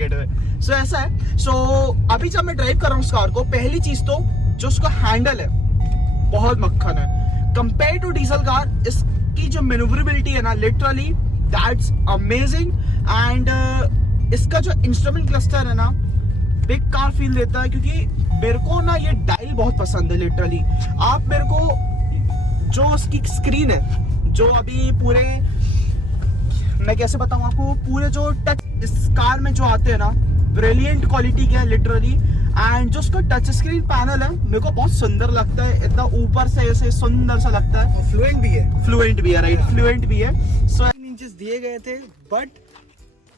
Market में। सो ऐसा है। सो अभी जब मैं ड्राइव कर रहा हूँ उस कार को, पहली चीज तो जो उसका हैंडल है बहुत मक्खन है कंपेयर टू डीजल कार। इसकी जो मैन्यूवरेबिलिटी है ना, लिटरली दैट्स अमेजिंग। एंड इसका जो इंस्ट्रूमेंट क्लस्टर है ना, बिग कार फील देता है। क्योंकि मेरे को ना ये डायल बहुत पसंद है लिटरली। आप मेरे को जो उसकी स्क्रीन है, जो अभी पूरे, मैं कैसे बताऊं आपको, पूरे जो टच इस कार में जो आते हैं ना, ब्रिलियंट क्वालिटी के है लिटरली। एंड जो उसका टच स्क्रीन पैनल है मेरे को बहुत सुंदर लगता है, इतना ऊपर से ऐसे सुंदर सा लगता है। फ्लुएंट भी है, फ्लुएंट भी है, राइट, फ्लुएंट भी है। सो इंचेस दिए गए थे, but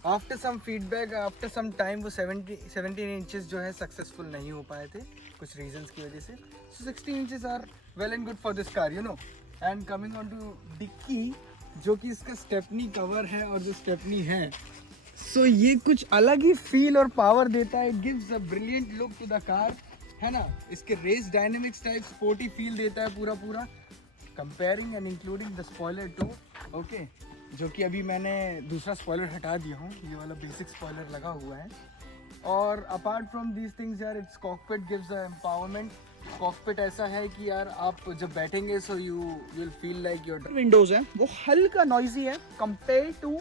after some feedback, after some time वो 17 इंचेस जो है सक्सेसफुल नहीं हो पाए थे कुछ रीजंस की वजह से। So 16 inches are well and good for this car, you know. And coming on to dickey, जो कि इसका स्टेपनी कवर है और जो स्टेपनी है, सो ये कुछ अलग ही फील और पावर देता है। It gives a brilliant look to the car, है ना। इसके race dynamics type sporty feel देता है पूरा comparing and including the spoiler too, okay, जो कि अभी मैंने दूसरा स्पॉइलर हटा दिया हूँ, ये वाला बेसिक स्पॉइलर लगा हुआ है। और अपार्ट फ्रॉम दीज थिंग्स यार, it's cockpit gives a empowerment. Cockpit ऐसा है कि यार आप जब बैठेंगे so you will feel like your Windows है वो हल्का नॉइजी है कंपेयर टू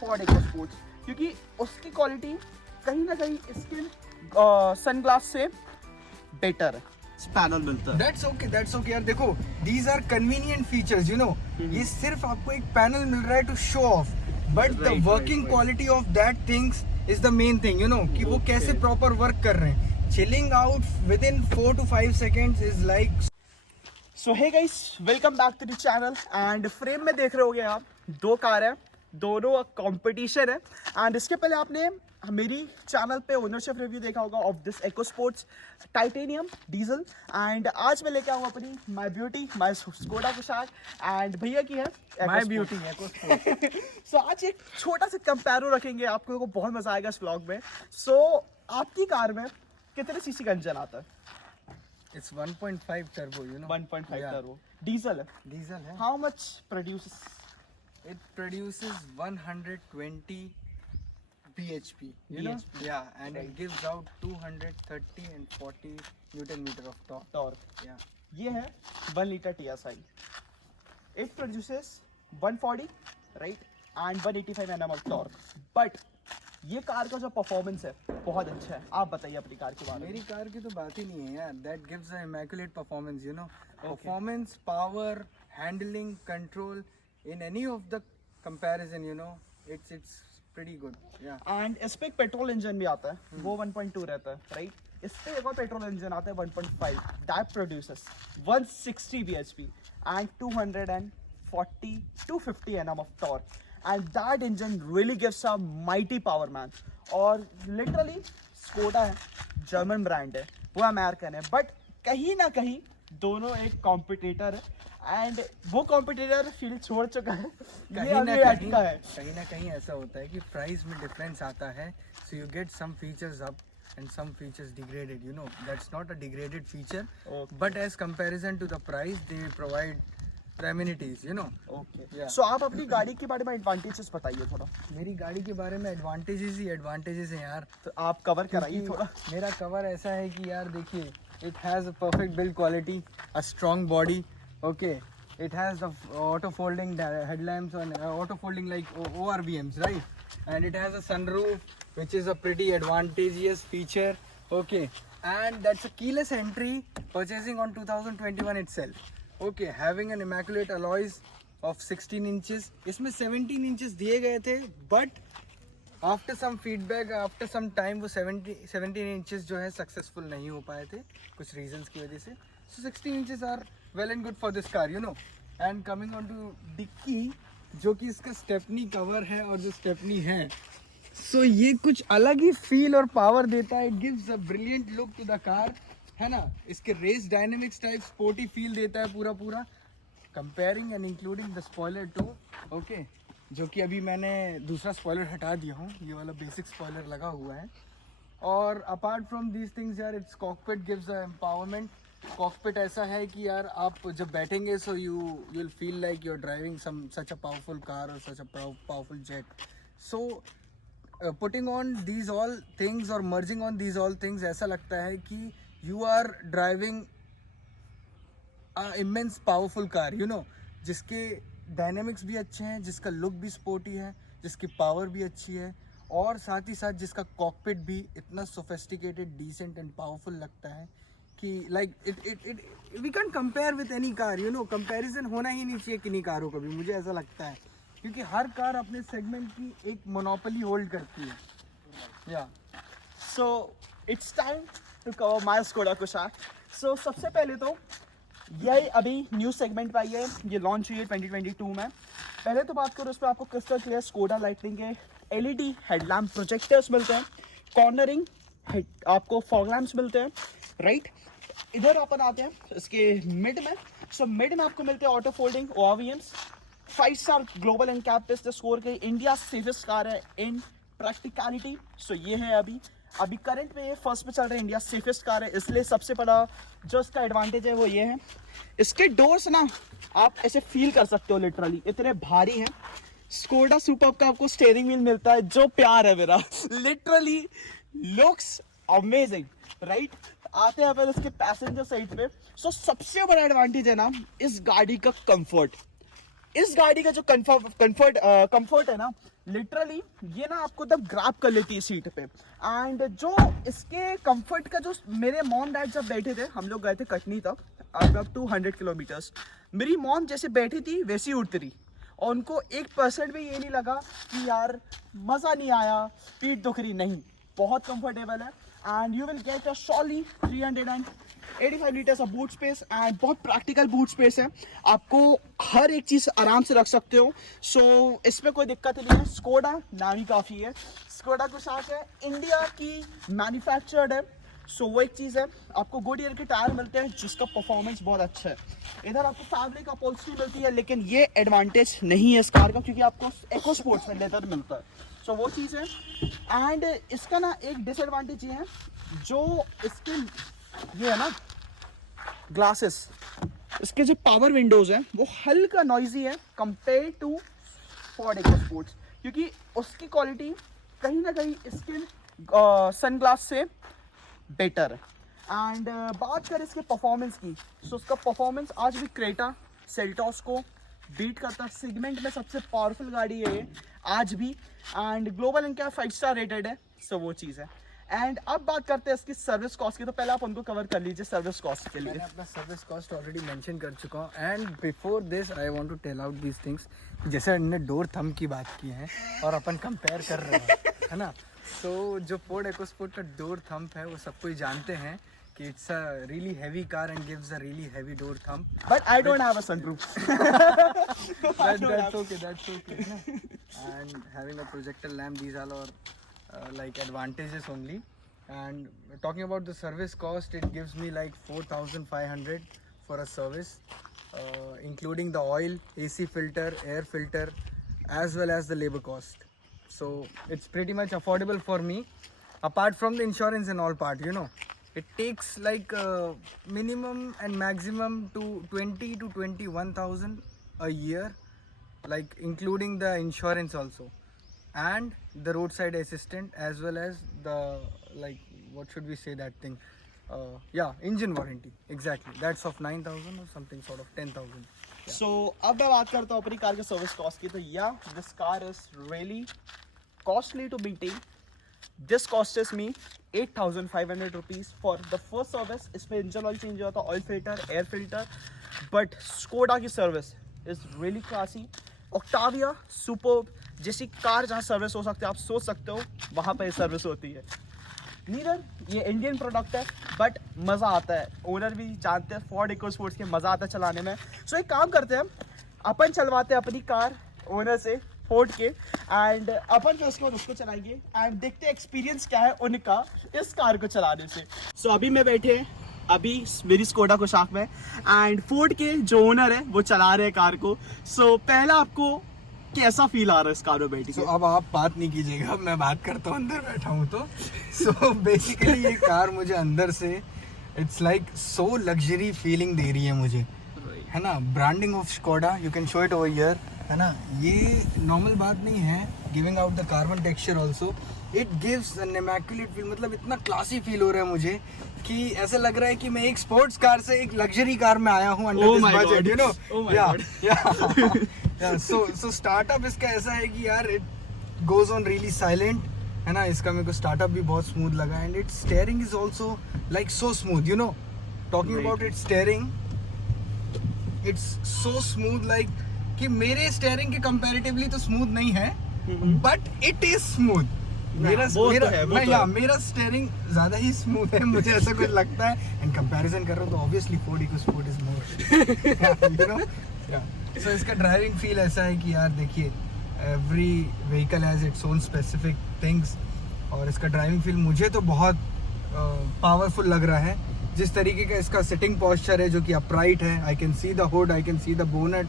फोर्ड इकोस्पोर्ट्स, क्योंकि उसकी क्वालिटी कहीं ना कहीं इसके सनग्लास से बेटर है। पैनल मिलता है। दैट्स ओके यार। देखो, these are convenient features, you know. ये सिर्फ आपको एक पैनल मिल रहा है to show off, but the working quality of that things is the main thing, you know, कि वो कैसे प्रॉपर वर्क कर रहे हैं। Chilling out within 4 to 5 seconds is like. So hey guys, welcome back to the channel. And frame में देख रहे होगे आप, दो कार है, दोनों कंपटीशन है। एंड इसके पहले आपने मेरी चैनल पे ओनरशिप रिव्यू देखा होगा of this EcoSports titanium diesel. And आज मैं लेके आऊँ अपनी my beauty, my Skoda Kushaq, and भैया की है माय ब्यूटी है। सो आज एक छोटा सा कंपेरो रखेंगे, आपको को बहुत मजा आएगा इस व्लॉग में। सो आपकी कार में कितने सीसी का इंजन आता है? It's 1.5 turbo, you know. 1.5 Yeah. turbo diesel है। Diesel है। How much produces? It produces 120 bhp, you know. bhp. Yeah, and Right. it gives out 230 and 40 newton meter of torque. Torque. Yeah. ये है 1 litre TSI. It produces 140, right? And 185 Nm of torque. But ये car का जो performance है बहुत अच्छा है। आप बताइए अपनी कार के बारे में। मेरी कार की तो बात ही नहीं है यार। That gives an immaculate performance, you know. Performance, power, handling, control, in any of the comparison, you know, it's pretty good. Yeah. And इस पे एक पेट्रोल इंजन भी आता है, वो 1.2 रहता है, राइट। इस पे एक और पेट्रोल इंजन आता है 1.5, that produces 160 bhp and 250 Nm of torque, and that engine really gives a mighty power, man. और लिटरली स्कोडा है, जर्मन ब्रांड है, वो अमेरिकन है, बट कहीं ना कहीं दोनों एक कॉम्पिटिटर है। एंड वो कॉम्पिटिटर फील्ड छोड़ चुका है, ये अभी अटका है। कहीं ना कहीं ऐसा होता है कि प्राइस में डिफरेंस आता है, so you get some features up and some features degraded, you know. That's not a degraded feature, Okay. but as comparison to the price, they provide amenities, you know. Okay, Yeah. सो आप अपनी गाड़ी के बारे में advantages बताइए थोड़ा। मेरी गाड़ी के बारे में एडवांटेजेस ही एडवांटेजेस हैं यार। तो आप कवर कराइए क्योंकि थोड़ा। मेरा कवर ऐसा है कि यार देखिए, it has a perfect build quality, a strong body, okay. It has the auto folding headlamps and auto folding like ORVMs, right? And it has a sunroof, which is a pretty advantageous feature, okay. And that's a keyless entry, purchasing on 2021 itself, okay. Having an immaculate alloys of 16 inches. इसमें 17 inches दिए गए थे, but after some feedback, after some time वो 17 inches जो है successful नहीं हो पाए थे कुछ रीजंस की वजह से। So 16 inches are well and good for this car, you know. And coming on to dickey, जो कि इसका स्टेपनी कवर है और जो स्टेपनी है, सो ये कुछ अलग ही फील और पावर देता है। It gives a brilliant look to the car, है ना। इसके race dynamics type sporty feel देता है पूरा comparing and including the spoiler too, okay, जो कि अभी मैंने दूसरा स्पॉइलर हटा दिया हूँ, ये वाला बेसिक स्पॉइलर लगा हुआ है। और अपार्ट फ्रॉम दीज थिंग्स यार, it's cockpit gives a empowerment. Cockpit ऐसा है कि यार आप जब बैठेंगे so you will feel like you are driving such a powerful car और such a powerful jet. So putting on these all things और merging on these all things, ऐसा लगता है कि you are driving immense powerful car, you know, जिसके dynamics भी अच्छे हैं, जिसका लुक भी स्पोर्टी है, जिसकी पावर भी अच्छी है, और साथ ही साथ जिसका कॉकपिट भी इतना सोफिस्टिकेटेड, डिसेंट एंड पावरफुल लगता है कि like it we can compare with any car, you know, comparison होना ही नहीं चाहिए किन्हीं कारों का भी, मुझे ऐसा लगता है, क्योंकि हर कार अपने सेगमेंट की एक मोनोपोली होल्ड करती है. या so it's time to cover my Skoda Kushaq. So सबसे पहले तो ये अभी न्यू सेगमेंट पे आई है, ये लॉन्च हुई है 2022 में. पहले तो बात करो, उस पर आपको क्रिस्टल क्लियर स्कोडा लाइटनिंग के LED हेडलैम्प प्रोजेक्टर्स मिलते हैं, कॉर्नरिंग आपको फॉग लैम्प्स मिलते हैं, राइट. इधर अपन आते हैं इसके मिड में. सो मिड में आपको मिलते हैं auto folding ORVMs, 5 star global NCAP test score के, इंडिया सेफेस्ट कार है इन प्रैक्टिकलिटी. सो ये है अभी करंट में ये फर्स्ट पे चल रहा है, इंडिया सेफेस्ट कार है, इसलिए सबसे बड़ा जो इसका एडवांटेज है वो ये है, इसके डोर्स ना आप ऐसे फील कर सकते हो, लिटरली इतने भारी हैं. स्कोडा सुपर्ब का आपको स्टीयरिंग व्हील मिलता है, जो प्यार है मेरा, लिटरली लुक्स अमेजिंग, राइट. आते हैं अपन इसके पैसेंजर साइड पे. सो सबसे बड़ा एडवांटेज है ना इस गाड़ी का कंफर्ट. इस गाड़ी का जो कंफर्ट है ना, लिटरली ये ना आपको तब ग्रैब कर लेती है सीट पे. एंड जो इसके कंफर्ट का, जो मेरे मॉम डैड जब बैठे थे, हम लोग गए थे कटनी तक, अप टू 100 किलोमीटर्स, मेरी मॉम जैसे बैठी थी वैसी उड़ती रही, और उनको 1% भी ये नहीं लगा कि यार मज़ा नहीं आया, पीठ दुख रही, नहीं, बहुत कंफर्टेबल है. And you will get a सॉली 385 litres of boot space, and बहुत प्रैक्टिकल बूट स्पेस है, आपको हर एक चीज़ आराम से रख सकते हो. सो इसमें कोई दिक्कत नहीं है. स्कोडा नाम ही काफ़ी है, स्कोडा कुशाक है, इंडिया की मैन्युफैक्चर्ड है. सो वो एक चीज़ है. आपको गुडईयर के टायर मिलते हैं जिसका परफॉर्मेंस बहुत अच्छा है. इधर आपको फैब्रिक अपहोल्स्ट्री मिलती है, लेकिन ये एडवांटेज नहीं है इस कार का, क्योंकि आपको एको स्पोर्ट्स में लेदर मिलता है. सो वो चीज़ है. एंड इसका ना एक डिसएडवांटेज ये है, जो इसके ये है ना ग्लासेस, इसके जो पावर विंडोज हैं वो हल्का नॉइजी है कंपेयर टू फोर्ड EcoSports, क्योंकि उसकी क्वालिटी कहीं ना कहीं इसके सनग्लास से बेटर है. एंड बात करें इसके परफॉर्मेंस की, सो उसका परफॉर्मेंस आज भी क्रेटा सेल्टॉस को बीट करता है. सेगमेंट में सबसे पावरफुल गाड़ी है ये आज भी, एंड ग्लोबल इनका 5 स्टार रेटेड है. सो वो चीज़ है. एंड अब बात करते हैं इसकी सर्विस कॉस्ट की, तो पहले आप उनको कवर कर लीजिए सर्विस कॉस्ट के लिए. मैंने अपना सर्विस कॉस्ट ऑलरेडी मेंशन कर चुका हूँ. And before this I want to tell out these things. जैसे हमने डोर थंब की बात की है और अपन कंपेयर कर रहे हैं, है ना. तो जो फोर्ड EcoSport का डोर थंब है वो सब कोई जानते हैं कि it's a really heavy car and gives a really heavy door thumb. But I don't have a sunroof. That's okay. And having a projector lamp, these are all like advantages only. And talking about the service cost, it gives me like 4,500 for a service, including the oil, AC filter, air filter, as well as the labor cost. So it's pretty much affordable for me, apart from the insurance and all part, you know. It takes like minimum and maximum to 20 to 21,000 a year, like including the insurance also, and the roadside assistant, as well as the, like, what should we say that thing, engine warranty. Exactly, that's of 9,000 or something sort of 10,000. So अब मैं बात करता हूँ अपनी car के service cost की. तो this car is really costly to maintain. This costs me 8,500 rupees for the first service. इसमें इंजन ऑयल चेंज होता है, oil filter, air filter. But Skoda की service is really classy. Octavia Superb जैसी car जहाँ service हो सकती है, आप सोच सकते हो वहाँ पर सर्विस होती है. नीदर ये इंडियन प्रोडक्ट है, बट मज़ा आता है. ओनर भी जानते हैं फोर्ड EcoSports के, मज़ा आता है चलाने में. सो एक काम करते हैं, अपन चलवाते हैं अपनी कार ओनर से फोर्ड के, एंड अपन फिर उसके बाद उसको चलाएंगे एंड देखते हैं एक्सपीरियंस क्या है उनका इस कार को चलाने से. सो अभी मैं बैठे अभी मेरी स्कोडा कुशाक में, एंड फोर्ड के जो ओनर है वो चला रहे हैं कार को. सो पहला आपको कैसा फील आ रहा है इस कार में बैठ के? अब आप बात नहीं कीजिएगा, मैं बात करता हूँ अंदर बैठा हूँ तो. सो बेसिकली ये कार मुझे अंदर से it's like so luxury feeling दे रही है मुझे, है ना. Branding of Skoda, you can show it over here, है ना. ये नॉर्मल बात नहीं है, giving out the carbon texture also. It gives an immaculate feel. मतलब इतना क्लासी फील हो रहा है मुझे कि ऐसा लग रहा है कि मैं एक स्पोर्ट्स कार से एक लग्जरी कार में आया हूँ under this budget, you know. या सो स्टार्टअप इसका ऐसा है कि यार it goes on really silent, है ना. इसका मेरे को स्टार्टअप भी बहुत स्मूथ लगा and it's steering is also like so smooth, you know. Talking about it's steering, it's so smooth like कि मेरे स्टीयरिंग के कंपैरेटिवली तो स्मूथ नहीं है, बट इट इज स्मूथ. मेरा स्टीयरिंग ज्यादा ही स्मूथ है, मुझे ऐसा कुछ लगता है. एंड कंपैरिजन कर रहा हूँ तो obviously Ford EcoSport is more, you know. So इसका ड्राइविंग फील ऐसा है कि यार देखिए, every vehicle has its own specific things, और इसका ड्राइविंग फील मुझे तो बहुत पावरफुल लग रहा है. जिस तरीके का इसका सिटिंग पोस्चर है जो कि अपराइट है, I can see the hood, I can see the bonnet,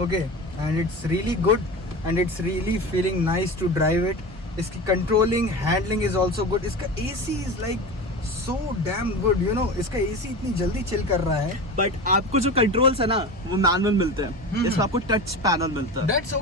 okay, and it's really good and it's really feeling nice to drive it. इसकी controlling handling is also good. इसका AC is like so damn good, you know. इसका AC इतनी जल्दी chill कर रहा है. But आपको जो कंट्रोल्स है ना वो मैनुअल मिलते हैं, इसमें आपको टच पैनल मिलता है. दैट्स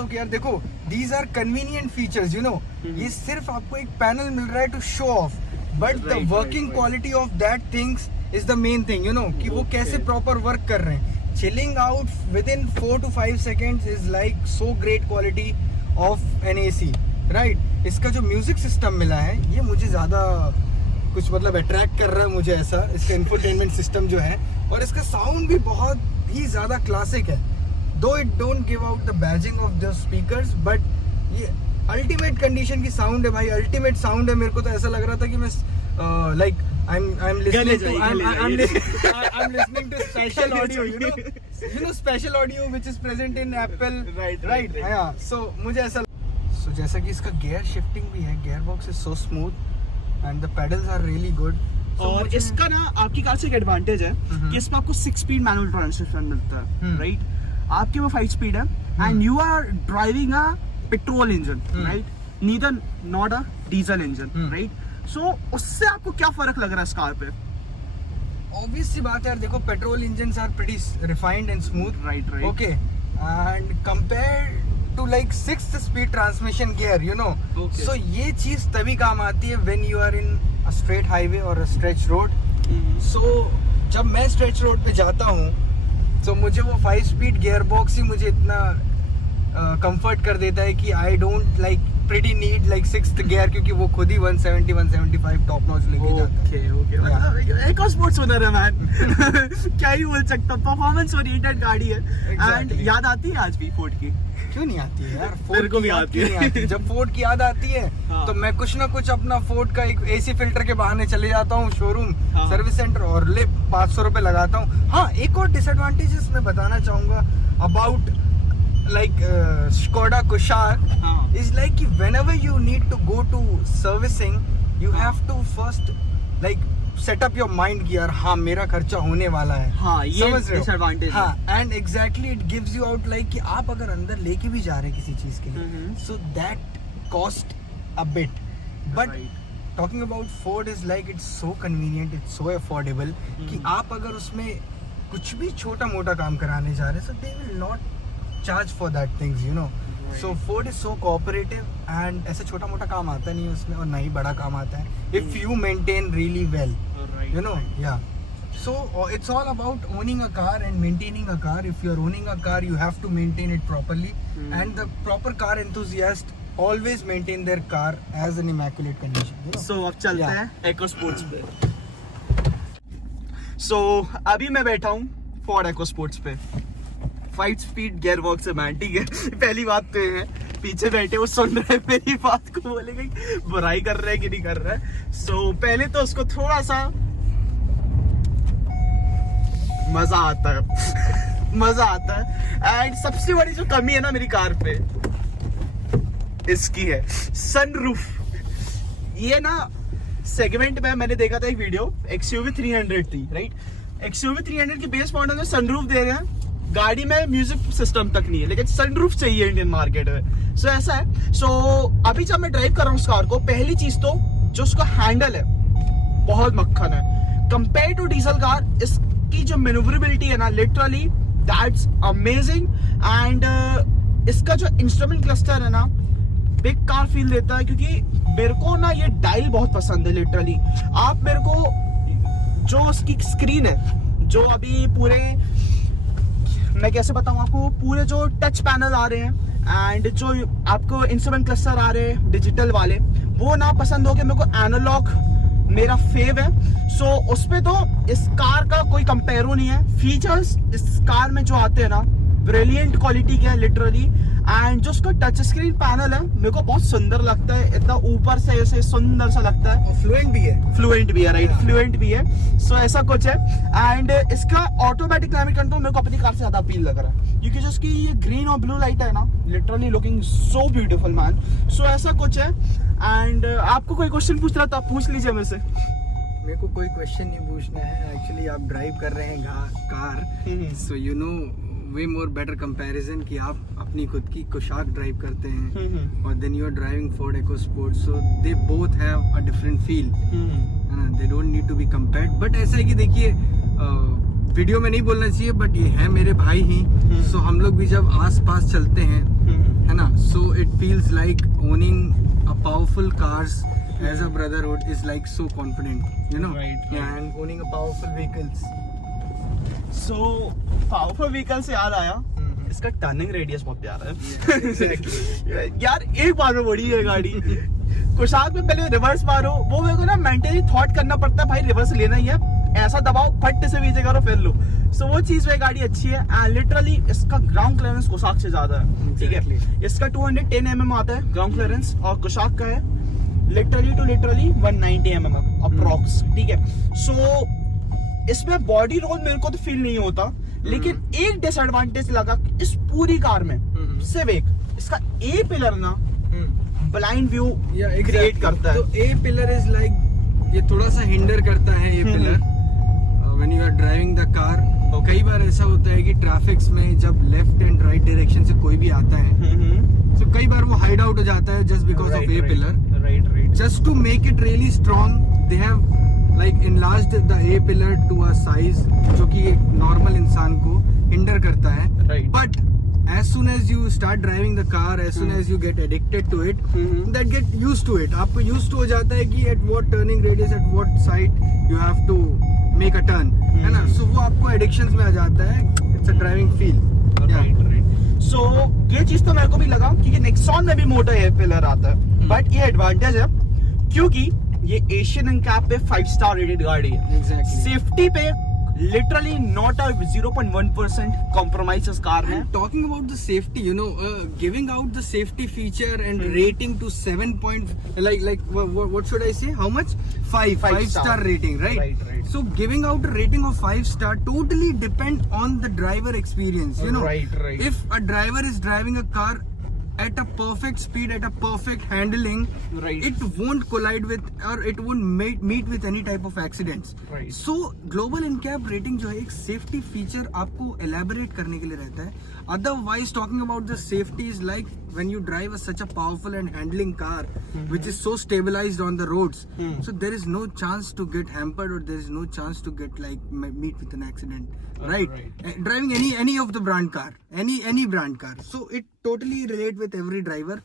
ओके यार. देखो, these are convenient features, you know. ये सिर्फ आपको एक पैनल मिल रहा है to show off, but the working quality of that things is the main thing, you know. कि वो कैसे प्रॉपर वर्क कर रहे हैं. Chilling out within 4 to 5 seconds is like so great quality of an AC, right. इसका जो music system मिला है ये मुझे ज़्यादा कुछ मतलब अट्रैक्ट कर रहा है मुझे ऐसा. इसका इंफोटेनमेंट सिस्टम जो है, और इसका साउंड भी बहुत ही ज़्यादा क्लासिक है. दो it don't give out the badging of the speakers, but ये अल्टीमेट कंडीशन की साउंड है भाई. अल्टीमेट साउंड है. मेरे को तो ऐसा लग रहा था कि मैं like I'm listening to special audio, you know special audio which is present in Apple, right. Yeah, so मुझे ऐसा, so जैसा कि इसका gear shifting भी है, gear box is so smooth and the pedals are really good. और इसका ना आपकी कार से एक एडवांटेज है कि इसमें आपको 6 स्पीड मैनुअल ट्रांसमिशन मिलता है, राइट. आपके वो 5 स्पीड है and you are driving a petrol engine, right, neither not a diesel engine, right. So उससे आपको क्या फर्क लग रहा है इस कार पे? ऑब्वियस सी बात है यार. देखो, petrol engines are pretty refined and smooth, right, okay, and compare to like 6th speed transmission gear, you know. So ये चीज तभी काम आती है when you are in a straight highway और अ स्ट्रेच रोड. सो जब मैं स्ट्रेच रोड पे जाता हूँ तो मुझे वो 5 स्पीड गियर बॉक्स ही मुझे इतना कंफर्ट कर देता है कि I don't like pretty need like 6th gear, क्योंकि वो खुद ही 170 175 टॉप नॉच लेके जाता है. ओके एक और स्पोर्ट्स ओनर है मैन. क्या ही बोल सकता, परफॉर्मेंस ओरिएंटेड गाड़ी है. एंड याद आती है आज भी फोर्ड की? क्यों नहीं आती है यार, फोर्ड को भी आती है. जब फोर्ड की याद आती है तो मैं कुछ ना कुछ अपना फोर्ड का एक एसी फिल्टर के बहाने चले जाता हूँ शोरूम, सर्विस सेंटर, और ले 500 रुपए लगाता हूँ. हाँ, एक और डिसएडवांटेजेस मैं बताना चाहूंगा about like Skoda Kushaq is like whenever you need to go to servicing, you have to first like set up your mind कि यार हाँ मेरा खर्चा होने वाला है. हाँ, ये disadvantage है. हाँ, and exactly it gives you out like कि आप अगर अंदर लेके भी जा रहे हैं किसी चीज के लिए, so that cost a bit, but talking about Ford is like it's so convenient, it's so affordable कि आप अगर उसमें कुछ भी छोटा मोटा काम कराने जा रहे हैं, so they will not charge for that things, you know. So Ford is so cooperative and ऐसा छोटा मोटा काम आता नहीं है उसमें, और ना ही बड़ा काम आता है if you maintain really well, you know. Yeah, so it's all about owning a car and maintaining a car. If you're owning a car, you have to maintain it properly, and the proper car enthusiast always maintain their car as an immaculate condition, you know? So अब चलते हैं EcoSports पे. So अभी मैं बैठा हूँ Ford EcoSports पे. 5 speed gear box है मैन, ठीक है. पहली बात तो ये है, पीछे बैठे वो सुन रहे हैं मेरी बात को, बोलेंगे बुराई कर रहे है कि नहीं कर रहा है. सो पहले तो उसको थोड़ा सा मजा आता है मजा आता है. एंड सबसे बड़ी जो कमी है ना मेरी कार पे इसकी है सनरूफ. ये ना सेगमेंट में मैंने देखा था एक वीडियो, XUV 300 थी, राइट. XUV 300 की बेस मॉडल में सनरूफ दे रहे हैं, गाड़ी में म्यूजिक सिस्टम तक नहीं है, लेकिन सनरूफ चाहिए इंडियन मार्केट में. सो ऐसा है. सो अभी जब मैं ड्राइव कर रहा हूँ उस कार को, पहली चीज तो जो उसका हैंडल है बहुत मक्खन है कंपेयर टू डीजल कार. इसकी जो मैन्यूवरेबिलिटी है ना, लिटरली दैट्स अमेजिंग. एंड इसका जो इंस्ट्रूमेंट क्लस्टर है ना, बिग कार फील देता है, क्योंकि मेरे को ना ये डायल बहुत पसंद है लिटरली। आप मेरे को जो उसकी स्क्रीन है, जो अभी पूरे, मैं कैसे बताऊं आपको, पूरे जो टच पैनल आ रहे हैं एंड जो आपको इंस्ट्रूमेंट क्लस्टर आ रहे हैं डिजिटल वाले, वो ना पसंद हो के मेरे को एनालॉग मेरा फेव है। सो उस पे तो इस कार का कोई कंपेयर नहीं है। फीचर्स इस कार में जो आते हैं ना, ब्रिलियंट क्वालिटी के है लिटरली। एंड जो उसका टच स्क्रीन पैनल है मेरे को बहुत सुंदर लगता है, इतना ऊपर से ऐसे सुंदर सा लगता है। और फ्लुएंट भी है राइट, फ्लुएंट भी है। सो ऐसा कुछ है। एंड इसका ऑटोमेटिक क्लाइमेट कंट्रोल मेरे को अपनी कार से ज्यादा अपील लग रहा है, क्योंकि जो उसकी ये ग्रीन और ब्लू लाइट है ना, literally looking so beautiful man. So ऐसा कुछ है। एंड आपको कोई क्वेश्चन पूछ रहा था, पूछ लीजिए मेरे से। मेरे को कोई क्वेश्चन नहीं पूछना है, एक्चुअली आप ड्राइव कर रहे हैं car, so you know way more better comparison कि आप अपनी खुद की कुशाक ड्राइव करते हैं और then you are driving Ford EcoSport, so they both have a different feel, they don't need to be compared. But ऐसा है कि देखिए, वीडियो में नहीं बोलना चाहिए बट ये है मेरे भाई ही, सो हम लोग भी जब आस पास चलते हैं, है ना, so it feels like owning a powerful cars as a brotherhood is like so confident, you know, Right. yeah, and owning a powerful vehicles. So powerful vehicle से याद आया, इसका टर्निंग रेडियस बहुत प्यारा है। यार एक बार में बड़ी है गाड़ी। कुशाक में पहले रिवर्स मारो, वो मेरे को ना मेंटली थॉट करना पड़ता है, भाई रिवर्स लेना ही है, ऐसा दबाओ फट से पीछे करो फिर लो। सो वो चीज में गाड़ी अच्छी है। एंड लिटरली इसका ग्राउंड क्लियरेंस कुशाक से ज्यादा है, ठीक है। इसका 210 mm आता है ग्राउंड क्लियरेंस, और कुशाक का है literally to literally 190 mm approx, ठीक है। सो इसमें बॉडी रोल मेरे को तो फील नहीं होता, लेकिन एक डिसएडवांटेज लगा इस पूरी कार में, सिर्फ एक, इसका ए पिलर ना ब्लाइंड व्यू क्रिएट करता है। तो ए पिलर इज लाइक, ये थोड़ा सा हिंडर करता है ये pillar when you are driving the car. और कई बार ऐसा होता है कि ट्रैफिक्स में जब लेफ्ट एंड राइट डायरेक्शन से कोई भी आता है, तो कई बार वो हाइड आउट हो जाता है just because of A pillar. Right, just to make it really strong, they have like enlarged the A pillar to a size जो कि एक नॉर्मल इंसान को हिंडर करता है। Right. But as soon as you start driving the car, as soon as you get addicted to it, that get used to it. आपको used to हो जाता है कि at what turning radius, at what side you have to make a turn, है ना? So वो आपको addictions में आ जाता है। It's a driving feel. Right. So ये चीज तो मेरे को भी लगा, क्योंकि नेक्सॉन में भी मोटा ए पिलर आता है, बट ये एडवांटेज है क्योंकि ये एशियन एनकैप पे 5 स्टार रेटेड गाड़ी है। Exactly. सेफ्टी पे लिटरली नॉट अ 0.1% कॉम्प्रोमाइज इस कार में। Talking about the safety, you know, giving out the safety feature and rating to 7 point, like what should I say? How much? 5 star rating, right? Right. So giving out a rating of 5 star totally depend on the driver experience, you know. Right. If a driver is driving a car at a perfect speed, at a perfect handling, Right. it won't collide with or it won't meet with any type of accidents. Right. So global NCAP rating जो है एक safety feature आपको elaborate करने के लिए रहता है। Otherwise, talking about the safety is like when you drive such a powerful and handling car, which is so stabilized on the roads, so there is no chance to get hampered or there is no chance to get like meet with an accident, right? Driving any of the brand car, any brand car, so it totally relate with every driver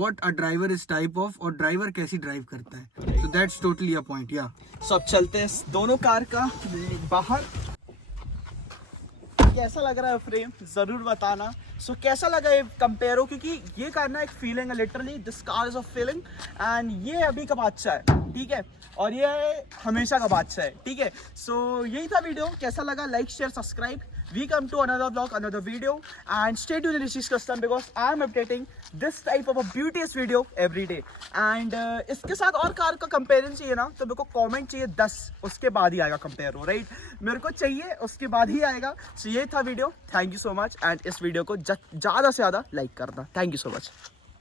what a driver is type of और driver कैसी drive करता है, so that's totally a point, yeah. सो अब चलते हैं दोनों car का बाहर। कैसा लग रहा है फ्रेम जरूर बताना। सो कैसा लगा ये कंपेयर हो, क्योंकि ये कार ना एक फीलिंग है, literally this car is a feeling. And ये अभी का बादशाह है, ठीक है, और ये हमेशा का बादशाह है, ठीक है। सो यही था वीडियो, कैसा लगा like share subscribe. We come to another vlog, another video, and stay tuned in Rishi's Custom because I am updating this type of a beauteous video every day. And इसके साथ और कार का comparison चाहिए ना, तो मेरे को comment चाहिए 10, उसके बाद ही आएगा कंपेयर हो, राइट? मेरे को चाहिए उसके बाद ही आएगा। सो ये था video, thank you so much. And इस वीडियो को ज़्यादा से ज़्यादा लाइक करना, थैंक यू सो मच।